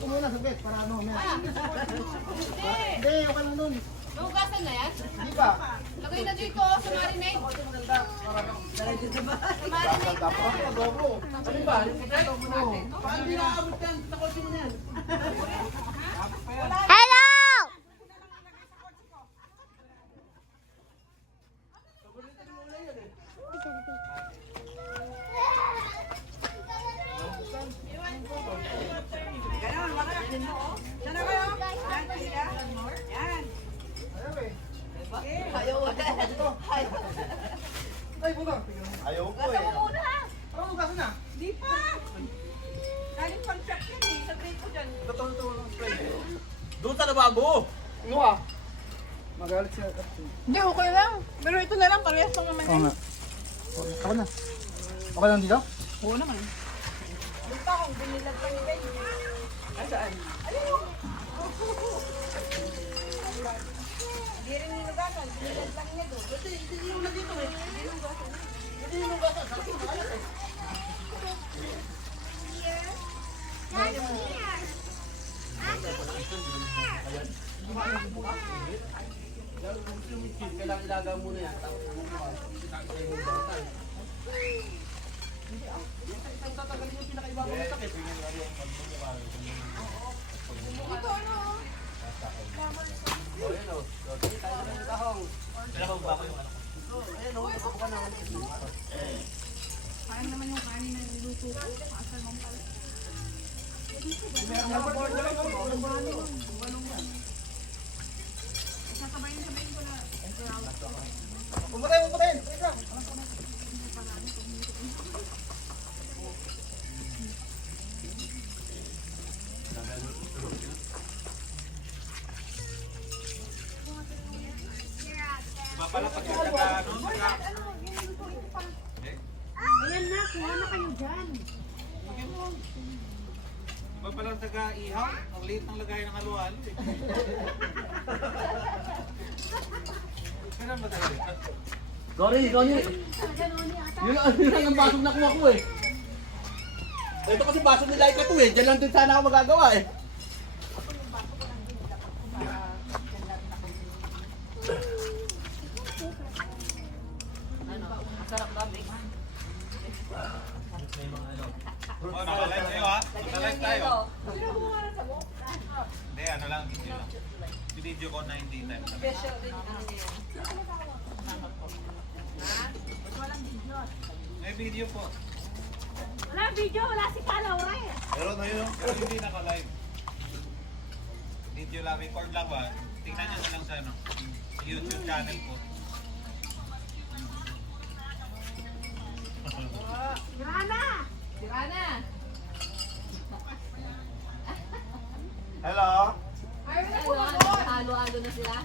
ko muna saglit para ano. Hindi. Hindi, okay lang nun. Hugasan na yan? Hindi ba? Lagay na dito sa marinade. Maganda. Para ano. Sa marinade. Tapos ako dobro. Ano ba? Paano di nakaabot yan? Nakotse mo na yan. Hello! Ganon, makakapin mo. Diyan na kayo. Yan, Tita. Yan. Ayaw Ay, puto. Ayaw ko eh. Ano ugasan na? Di pa. Galing pang shop yan eh. Sabihin ko dyan. Ito lang spray. Doon sa lababo! Ano ka? Magalit siya. Hindi, okay lang. Pero ito na lang, parehas lang naman. Oo nga. Ako na. Okay lang dito? Oo naman. Dito akong binilag lang ni Ben. Saan? Ayun o. Hindi rin nilugasan. Binilag lang niya doon. Hindi yung na dito eh. Hindi yung ugasan. Kasi maalat eh. Kailangan ilaga muna yan. Tapos tatagalin yung pinakaibang ng sakit. Ito ano? Parang naman yung kanin na niluto ko. Asal mong pala. Sasabayin ko na. Pumatay. Wait lang. Ayan na, kuha na kayo dyan. Iba palang taga-ihaw, ang liit ng lagay ng haluan. Kailan ba tayo? Sorry. Yun lang ang basong nakuha ko eh. Ito kasi baso ni Laika to eh. Diyan lang din sana ako magagawa eh. Oh, nakalive tayo ha? Nakalive tayo. Hindi, ano lang, video lang. Video ko 90 times. Special din ano niya. May video po. Wala video, wala si Kalaura eh. Pero na yun. Pero hindi naka-live. Video lang, record lang ba? Tingnan nyo na lang sa ano, YouTube channel ko. Rana! Sira na. Hello? Halo-halo na sila.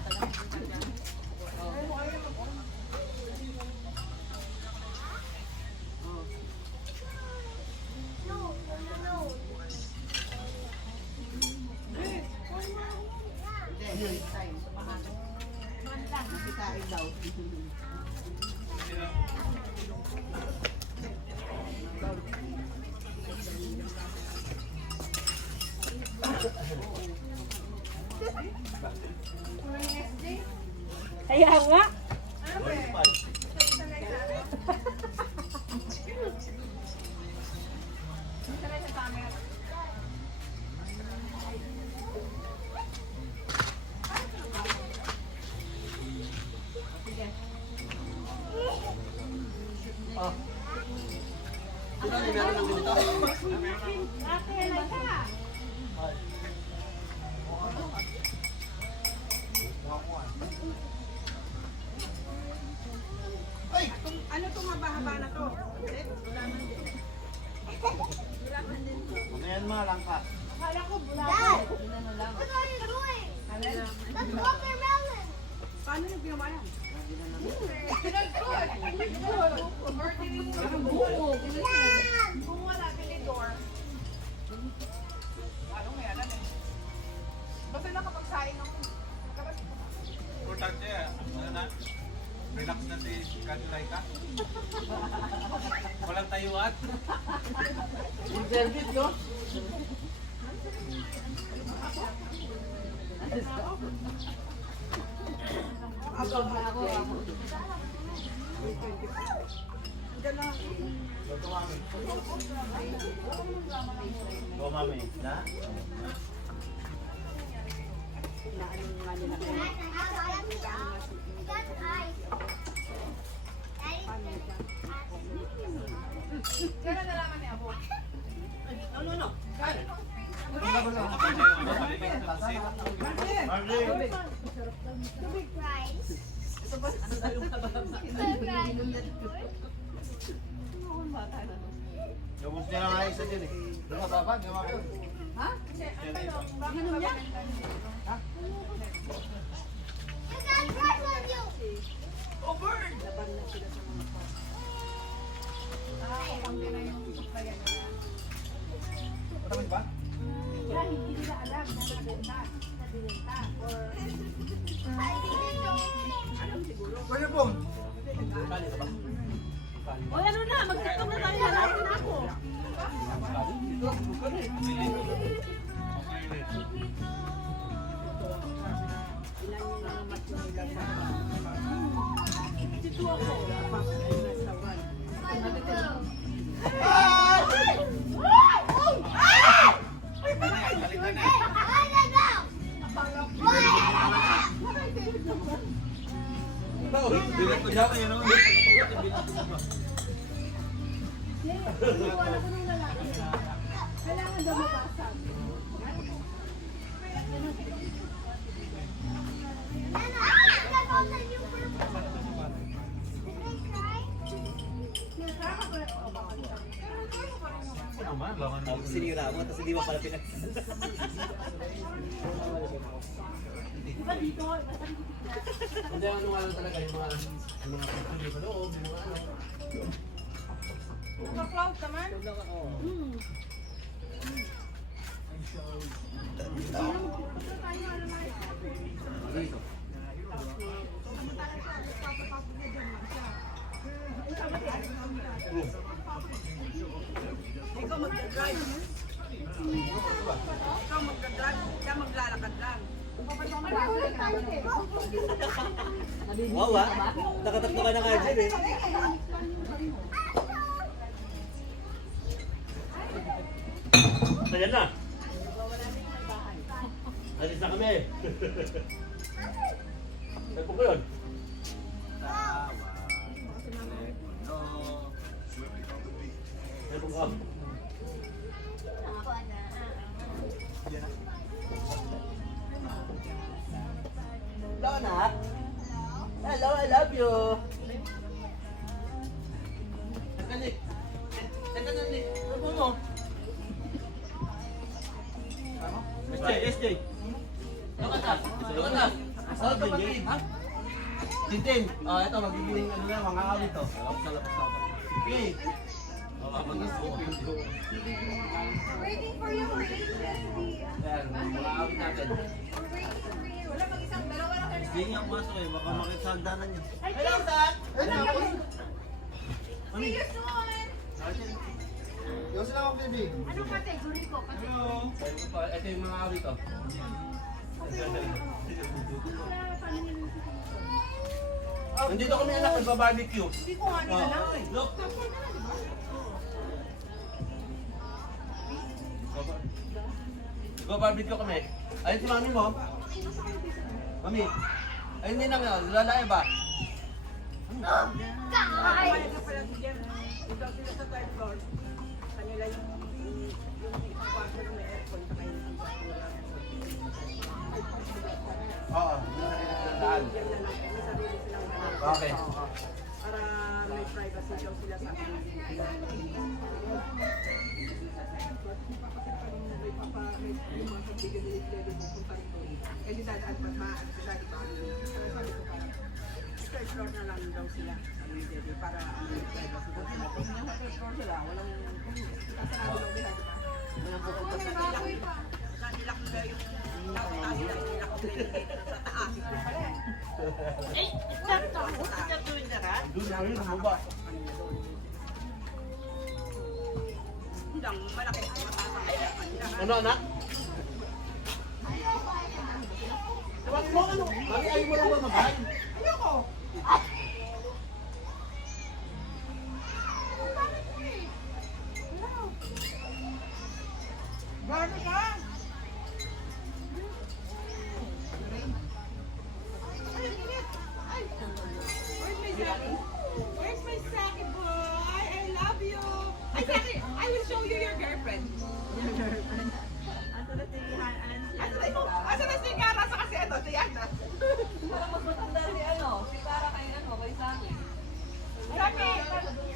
Kaya nga. Ate, ka. Ano itong mabahaba na to? Ano yan ma? Langka. Akala ko bula. Ano lang. What are you doing? That's watermelon. Paano yung ginawa yan? Kung wala, tinidor. Ano may alam eh. Basta nakapagsaing ako. Importante ano na? Relax na si Laika. Walang tayuan. Service no? Ako. Diyan na. Luto mami. Go mami. Na? Kaya nalaman niya ako. Ano? Marley. Surprise. Lubos niya lang nga isa din eh. Doon ka babag, yung mga yun. Ha? You got prize on you. Laban na sila sa mga pa. Pang na yung supplyan nila. Patapos ba? Kaya hindi nila alam na nabenta. Nabenta. Or Pwede po. Kali ka ba? O ano na, mag-tiktok na tayo. Hanapin na ako. Dito, bukan eh. Ilan yung mga mas nila sa... Dito ako. Dapat ay nasa one. Bilang ko siya. kailangan daw mabasa. Tapos sinira mo, tapos hindi mo pala pinag... Hindi ang ano talaga yung mga pagpuli sa loob, yung mga ano. Cloud naman. Dito. Ikaw mag-drive. Ikaw mag-drive. Siya maglalakad lang. Wow ah, nakatatlo ka na nga dyan eh. Ayan na. Alis na kami. Ay po ko yun. Ay po ko. Hello, anak. Hello, I love you. Teka, Nick. Teka na, Nick. Ano mo? SJ. Look at us. Hold the pag-ibig, ha? Tintin. Oh, ito, magiging ano na, mga awit to. Okay. Waiting for you, waiting for you. Ayan, mga awit natin. We're waiting for you. Wala pang isang dalawa lang kayo. Hindi nga pasok eh, baka makisagdanan niya. Hello, Dad! See you soon! Yung sila ako, baby. Anong category ko? Ito yung mga awit to. Nandito kami anak, nagbabarbecue. Hindi ko nga nila lang. Look. Nagbabarbecue kami. Ayun si mami mo. Mami. Ayun din ang lalaki ba? Kaya ka pala si Jem. Ikaw sila sa third floor. Kanila yung kwarto na may aircon. Saka yung isang basura. Oo. Saan? Jem na lang. May sarili silang Okay. para may privacy daw sila sa akin. May mga kaibigan nila sila pupunta rito. Eh di dadaan pa maan sila, di ba? Sabi ko parang third floor na lang daw sila. Sabi ni Debbie, para may privacy daw sila. Kung nasa third floor sila, walang kasarado daw nila, di ba? Walang pupunta sa nilak. Sa nilak nila yung taas nila, nilak nila sa taas. Eh, sabi ko, saan doon na rin? Doon na rin, baba. Hindang malaki ang mataas ang kanya. Ano anak? Ay mo lang ba mabahan? Ayoko. Gano ka? Ay, init. Ay. Where's my Saki? Where's my Saki boy? I love you. Ay, Saki, I will show you your girlfriend. Asa na si Cara sa kasi ito, si Yana. Parang mas matanda si ano, si Cara kay ano, kay Saki. Saki,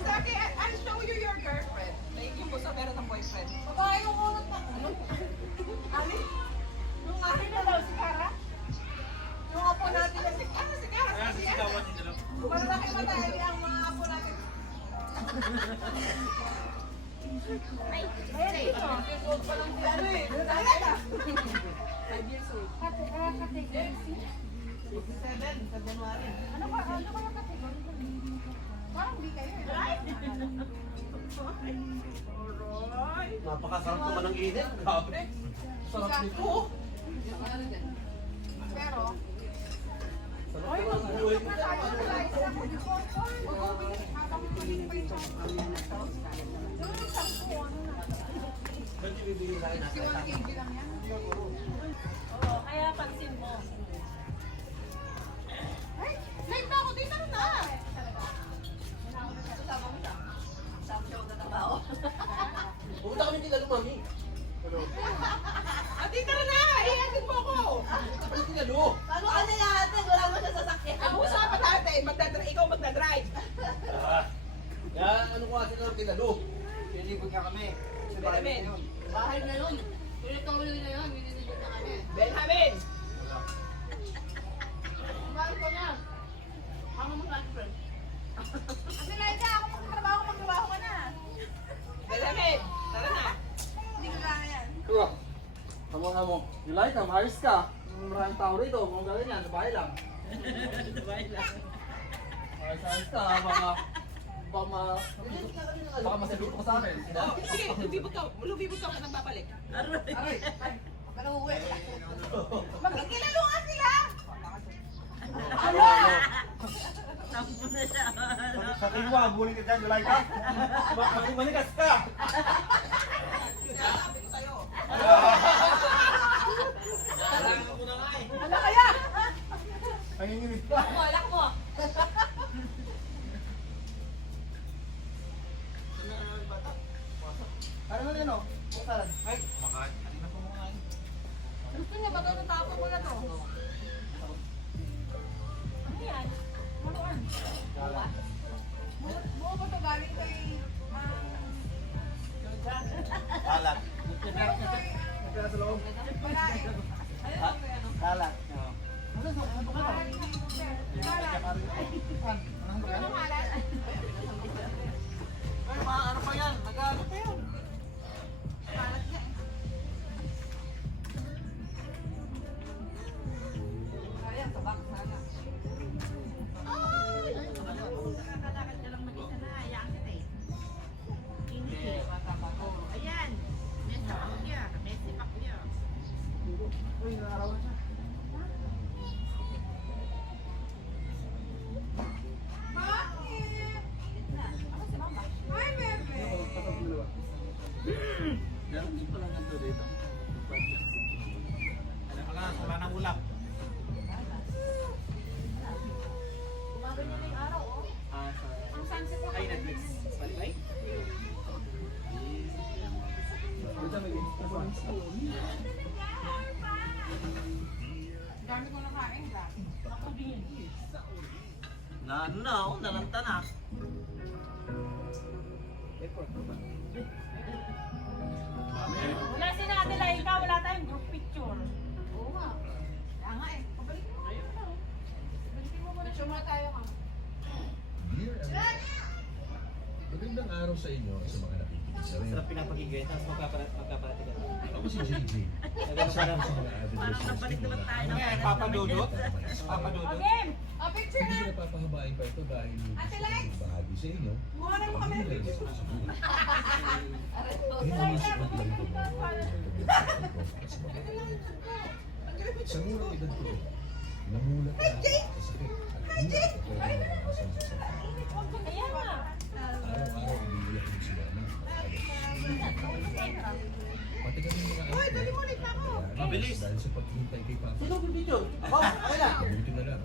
Saki, I'll show you your girlfriend. Like yung gusto meron ng boyfriend. Babae yung kunot na. Ano? Ano? Yung akin na daw si Cara? Yung apo natin na si Ano si Cara? Kaya Si sisigawan Yana. din nila. Malalaki matayo ang mga apo natin. Ay, Years old pa lang si ano eh. Talaga? 5 years old. kate, kate. 57 sa January. Ano ba yung category? Parang di kayo eh. Napakasarap naman ng init. Grabe. Sarap nito. Pero, Sarap naman ng buhay mo. Ba't yung bibigyan sa akin nasa akin? Oo, kaya pansin mo. Late na ako, dito na! Kasama mo siya. Kasama siya magtatrabaho. Pumunta kami kila Lumami. Dito na! Ihatid mo ako! Ano tinalo? Paano ka nila natin? Wala mo siya sasakyan. Ang usapan natin, ikaw magdadrive. Kaya ano ko kasi kami tinalo? Pinilipod ka kami. Sa bahay Benjamin. yun. Bahay na yun. Pinatuloy na yun. Binilipot na kami. Benjamin! Bakit ko niya? Ako mo sa friend. kasi Laika, ako magtrabaho ka na. Benjamin! Tara na! Hindi ko kaya yan. Kuya,amo. Yulay ka, maayos ka. Maraming tao rito. Kung gawin yan, sa bahay lang. Maayos ka, baka masaluto ka sa akin. Oh, sige, lumibot ka nang babalik. Aray! Pag nauwi. Magkikilalo nga sila! Sa tingwa, buling ka dyan, Yulay ka. Manikas ka! Sabi ko sa'yo. Ano kaya? Nanginginig ka. Alak mo. Ano na yan, o? Bukaran. Ay, kumakain. Kanina pa kumakain. Gusto niya ba ito? Natapon mo na to. Ano yan? Maluan. Buo ba ito galing kay... Kalat. Nagkala sa loob. Kalat. Ano sa ano ba ka? Ano ngalan? Ay, ano pa yan? Nag-ano pa yan? Ayan, sa box sana. Nakakalakad ka lang mag-isa na. Hayaan kita eh. Hindi eh. Ayan. Mesa Pacquiao. Messi Pacquiao. Uy, naraw na siya. Hi, bebe! Meron din pala ganito dito. Alam ka lang, wala nang ulap. Kumaganyan na yung araw, oh. Ang sunset mo. Ay, Netflix. Balik. Dami ko nakain. Nalanta na. Wala si Nati Laika. Wala tayong group picture. Oo nga. Kaya nga eh. Pabalikin mo. Balikin mo muna. Picture muna tayo, ha? Dear Alex, magandang araw sa inyo sa mga nakikinig sa rin. Sarap pinapakinggan. Tapos magkaparating ka. Ako si JJ. Kasama sa mga avid listeners ninyo na Ayan, Papa Dudut. Papa Dudut. Okay. Picture hindi na! ko napapahabain pa ito dahil Ate gusto Lex! kong bahagi sa inyo. Mukha na mo kami ng Hindi picture. lang sa buhay. Aray, Hindi naman suot lang ito mga sa mga. Sa murang edad ko, Namulat na ako sa sakit. At hindi ako pwede maranasan sa sakit. Kaya nga. Araw-araw umiiyak yung si Mama. Pati kami mga anak niya. Mabilis. Dahil sa paghihintay kay Papa. Sino video? Ako, okay na. Buti na lang.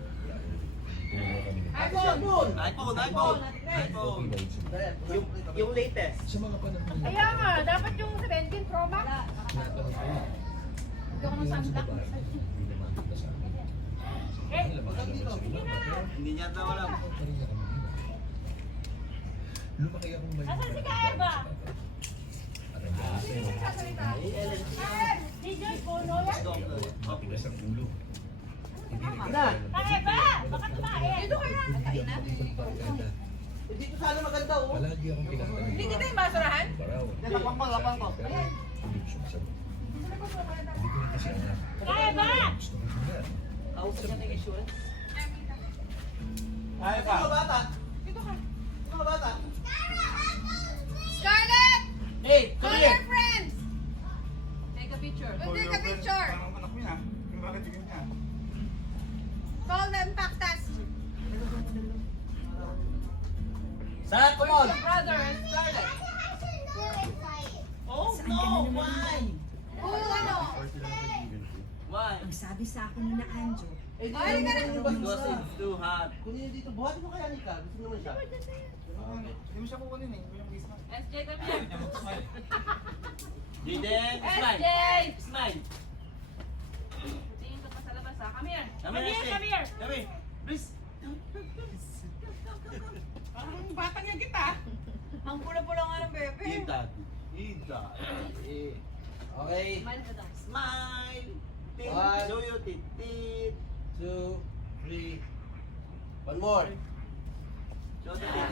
Kumuha kami ni Papa. iPhone! iPhone! Okay na yun si Mama. Yung latest. Sa mga panahon na Kaya nga, dapat yung 17 Pro Max. tinatanong ko yun. Hindi ako ng sunblock. Hindi naman kita sa akin. Mahal na mahal naman sa iba. Pero Hindi niya daw alam. ako pa rin na kami iba. Lumaki akong may Asan si mga Kaeba? At ang dahil sa'yo, DJ Bono yan. matigas ang ulo. Hindi rin Na. Kaeba! Baka tumain. Dito ka na. Barkada. Dito sana maganda oh. Palagi akong tinatanong. Hindi kita yung basurahan? Baraw. Lapang ko. Pero hindi ko siya masagot. Hindi ko rin kasi anak. Kaeba! Gusto ko tingnan. Ay pa. Mga bata. Mga bata. Scarlett! Hey, Call come your here. friends! Take a picture. We'll take a picture. Parang anak mo yan. Yung bakit yung ganyan? Call them Pactas. Sarah, come on. Brother and Scarlett. Oh, no. Why? Ano? Why? Ang sabi sa akin ni na Anjo, Eh, di Ay, naman ganun. yung basta. Too hot. Kunin niyo dito. Buhatin mo kaya Nika. Gusto naman siya. Hindi mo siya kukunin eh. Yung visa. SJ, come here. Jiden, smile. SJ! Smile. Tingin ka pa sa labas ha. Come here. Come here, SJ. Come here. Come here. Please. Parang batang yan kita. Ang pula-pula nga ng bebe. Eat daddy. Eat daddy. Okay. Smile ka daw. Smile. Tit. One. Show you tit. Tit. 2, 3. One more. Show the tit.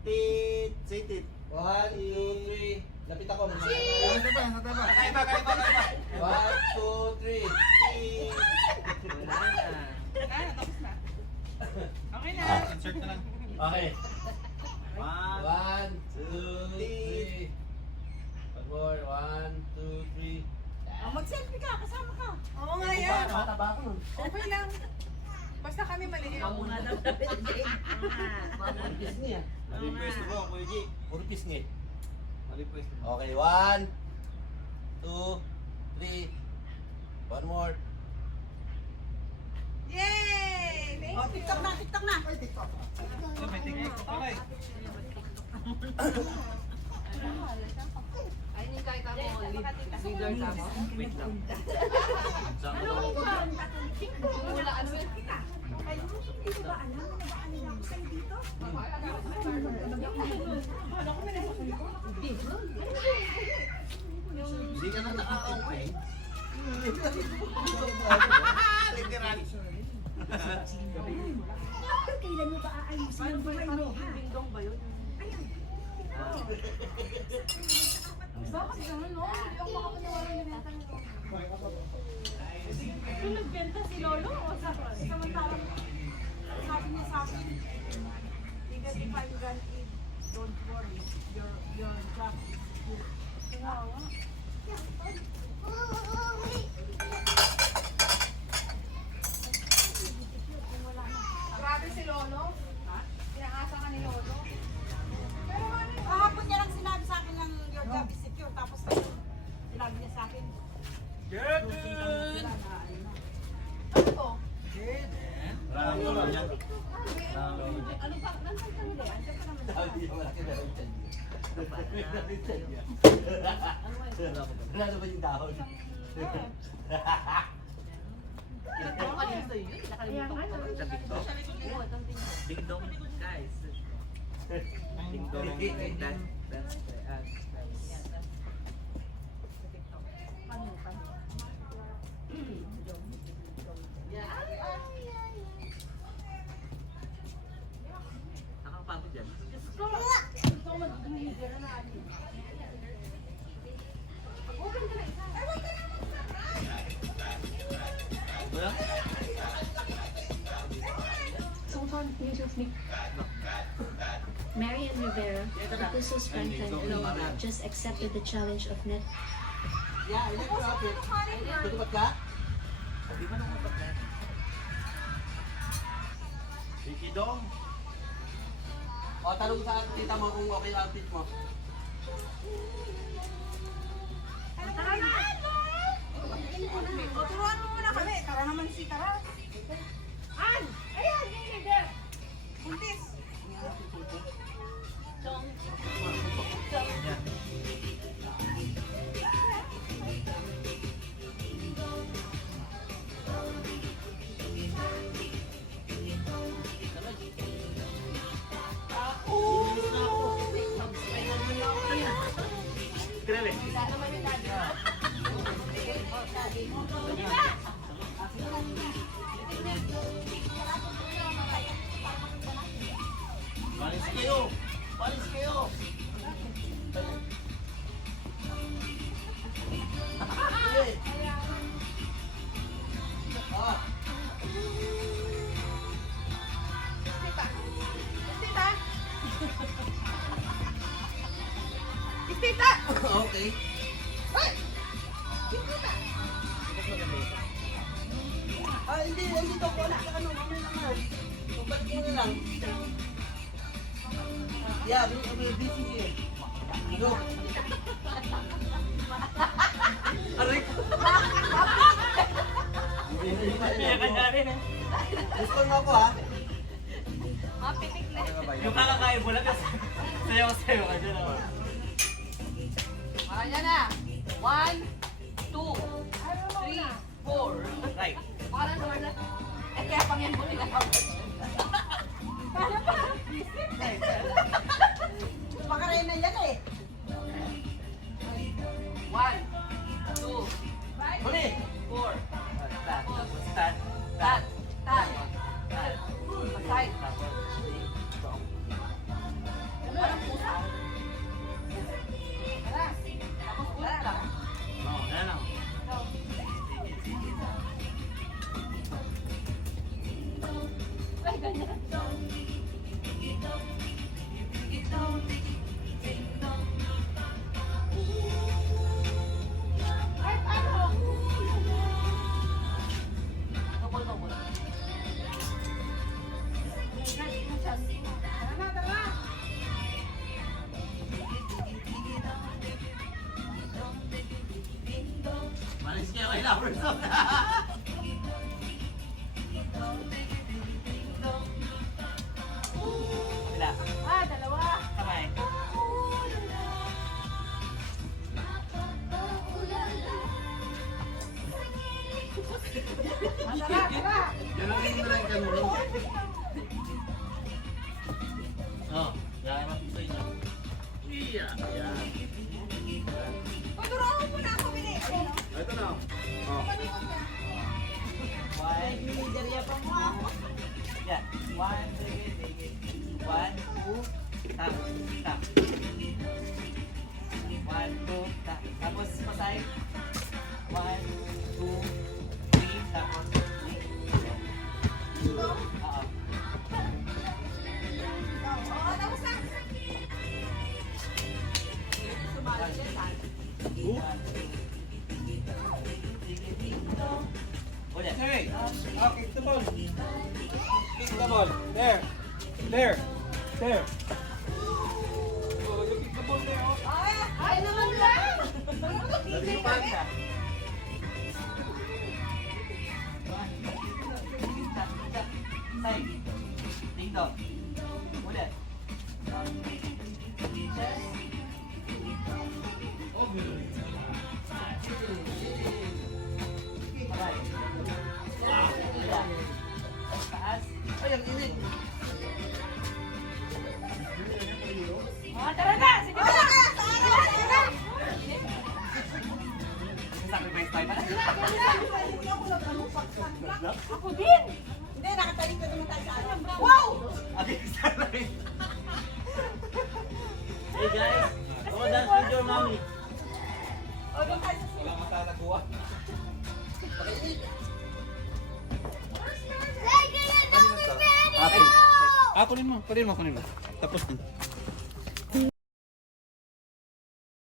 Tit. Say tit. 1, 2, 3. Lapit ako. Nasa ba? Nasa ba? Kaiba. 1, 2, 3. Tit. Wala na. Ah, tapos na. Okay na. Insert na lang. Okay. 1, 1, 2, 3. One more. 1, 2, 3. Oh, mag-selfie ka, kasama ka. Oo nga yan. Mataba ako nun. Okay lang. Basta kami maliit. Ako nga daw sabi ni Jane. Puro pisngi ah. Mali pwesto ko, Kuya G. Puro pisngi. Mali pwesto. Okay. 1, 2, 3. One more. Yay! Thank you. TikTok na, TikTok na. Oh, may technique ko pala eh. Ayun yung kahit ako leader ka mo. Wait lang. Ano mo ba? Wala, ano yun? Hindi ba alam na nag-aalala ako sa'yo dito? Hindi ka na nakaka-okay. Literal. Kailan mo ba aayusin ang buhay mo, ha? Dingdong ba yun? Bakit gano'n, no? Hindi ako makapaniwala yung benta nito. Yung nagbenta si Lolo o sa Samantalang, sabi niya sa akin, even if I'm gonna eat, don't worry, your job is good. Kawawa. Grabe si Lolo. Pinaasa ka ni Lolo. Pero kahapon niya lang sinabi sa akin ng your job is secure. Tapos ngayon, sinabi niya sa akin, Good. ano to? Marami ko lang yan. Ano pa? Nasaan ka nila? Andiyan ka naman. Sabi niya malaki na yung tiyan niya. Malaki yung tiyan niya. Wala na ba yung dahon? Ano kanina sa'yo yun? Nakalimutan ko. Sa TikTok. Oo, itong tingnan. Ding dong, guys. Ding dong. That's nakakapagod yan. Ito mag-leader na natin. Wala? Sultan News with me. Marian Rivera, Apuso's Franklin, just accepted the challenge of net. Yeah, ilan yung outfit? Tutupat ka? Di ba nung mapat na? Vicky Dong. O, tanong sa tita mo kung okay yung outfit mo. Tara na! O, turuan mo muna kami. Tara naman si Tara. An! Ayan! Yun yun! Buntis! Kirele. Balis kayo! Balis kayo! Sige. Ah. Istita! Okay. Ah, hindi to. Wala ka ano, mamaya naman. Pagbalik mo na lang. Yeah, we're busy here. Go. Aray ko. Gusto mo ako ha? Mapitik na. Yung kakakain mo lang kasi sayaw-sayaw ka dyan ako. Ayan na. 1, 2, 3, 4. Right. Parang naman na. Eh, kaya pang yan mo tinatawag. Pakaray na yan eh. 1, 2, Huli! 4. Stand. Tat. Tat. Side. Parang pusa. Tara. Tapos ulat lang. Oo, yan lang. Ay, ganyan. Ay, paano? Double. Tara na, tara! Malis kayo kay Lovers. Kabila. Ah, dalawa. Kamay. Yan ang hindi na lang kami. Oh, yan ang piso niya. Yeah, yeah. Paturuan mo muna ako, Bini. Ito na. Oh. One, yeah. One, sige. 1, 2, tap, tap. 1, 2, tap. Tapos pasay. 1, 2, 3, tapos 3. Oo. Oo, tapos na. Ulit. Hey! Kick the ball. Kick the ball. There. There. There. Oh, you kick the ball there. Oh. Ay, naman lang! Lagi yung pagka. Say. Dito. Ulit. Taas. Ay, ang init. Ah, tara na. Sige na. Sacrifice tayo na. Ako din. Hindi, nakatalig na naman tayo sa ano. Wow! Okay, sorry. Hey guys, come on dance with your mommy. O, doon tayo sa Wala matataguan. Okay. Kunin mo. Tapos na.